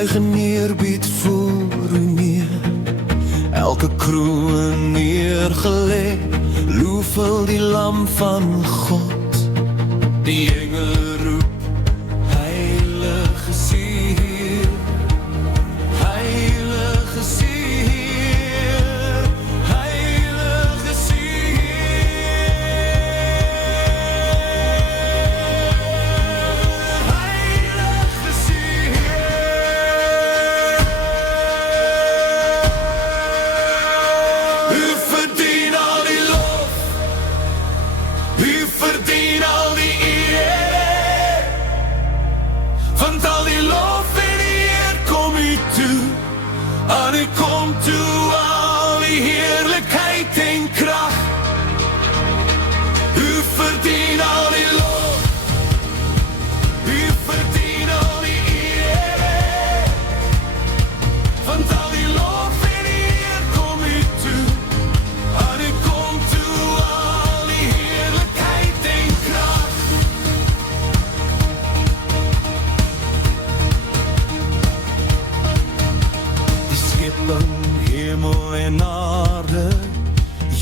buig en eerbied voor u neer. Elke kroon neergelê, loofel die lam van God. Die engel roep, heilige is U hier, heilige is U hier, heilige is U hier, heilige is U hier. U verdien al die lof, U verdien al die eer, want al die lof en die eer kom U toe, aan U kom toe al die heerlijkheid en kracht. U verdien al die lof, U verdien al die eer, want al die lof en die eer kom U toe, aan U kom toe al die heerlijkheid en kracht. Die skepping, hemel en aarde,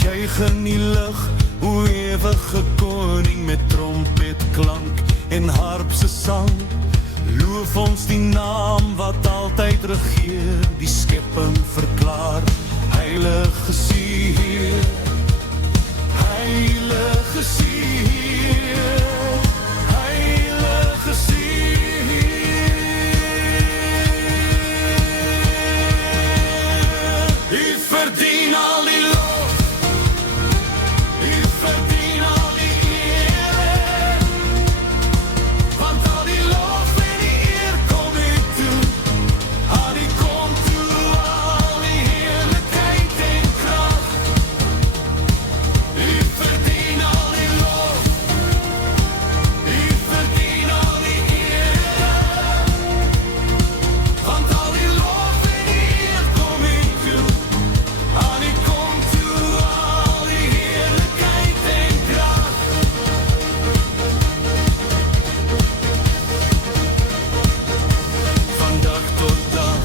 juig in die lug, o ewige koning met trompetklank en harpse sang. Loof ons die naam wat altyd regeer, die skepping verklaar, heilig is U hier, heilig is U hier, heilig is U hier. U verdien al die lof, U verdien al die eer, want al die lof en die eer kom U toe, aan U kom toe al die heerlijkheid en kracht. U verdien al die lof, U verdien al die eer, want al die lof en die eer kom U toe, aan U kom toe al die heerlijkheid en kracht. Van dag tot dag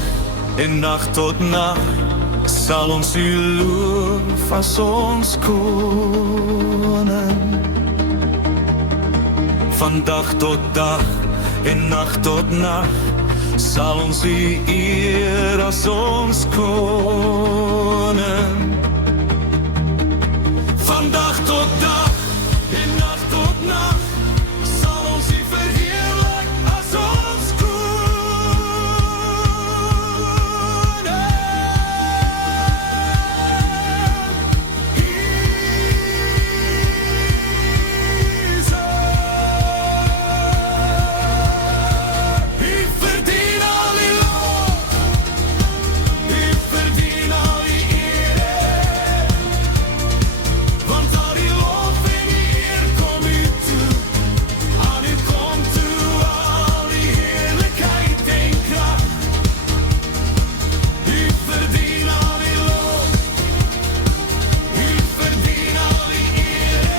en nacht tot nacht sal ons U loof as ons koning. Van dag tot dag en nacht tot nacht sal ons U eer as ons koning. Van dag tot dag en nacht tot nacht sal ons U verheerlik as ons koning. Jesus, U verdien al die lof, U verdien al die eer, want al die lof en die eer kom U toe, aan U kom toe al die heerlijkheid en kracht. U verdien al die lof, U verdien al die eer,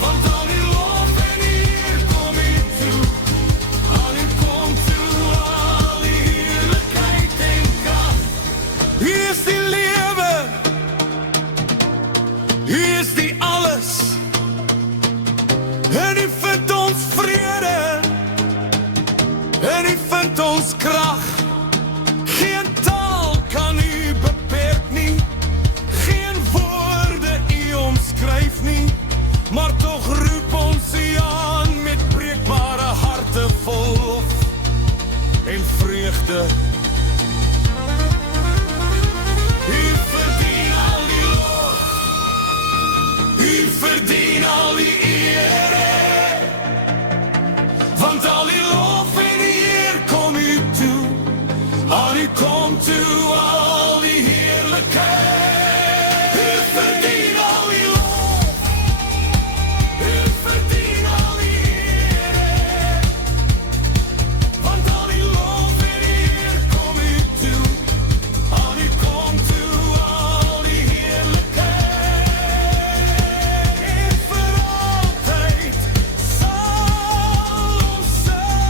want al die lof en die eer kom U toe, aan U kom toe al die heerlijkheid en kracht. U is die lewe, U is die alles, en U vind ons vrede, en U vind ons kracht. Geen taal kan U beperk nie, geen woorde U omskryf nie, maar toch roep ons U aan met breekbare harte vol lof en vreugde. U verdien al die lof, U verdien al die eer, want al die lof en die eer kom U toe, aan U kom toe al die heerlijkheid. U verdien al die lof, U verdien al die eer, want al die lof en die eer kom U toe, aan U kom toe al die heerlijkheid. En vir altyd sal ons sing.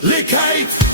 heerlijkheid.